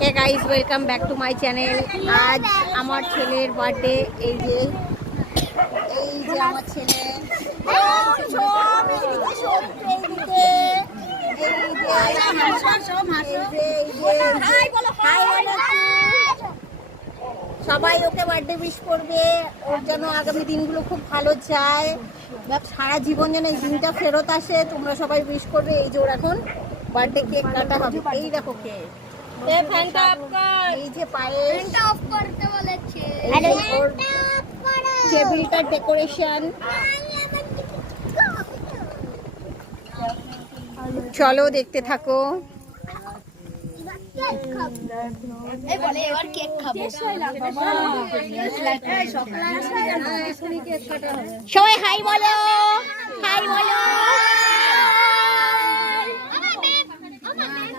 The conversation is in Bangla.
Hey guys, welcome back to my channel. আজ আমার ছেলের বার্থডে। এই যে আমার ছেলে। সবাই ওকে বার্থডে উইশ করবে, ওর যেন আগামী দিনগুলো খুব ভালো যায়, সারা জীবন যেন এই দিনটা ফেরত আসে। তোমরা সবাই উইশ করবে। এই যে ওর এখন বার্থডে কেক কাটা হবে। এই দেখো কেক, এই যে পায়েস, টেবিলটার ডেকোরেশন। চলো দেখতে থাকো। সবাই হাই বলো, হাই বলো।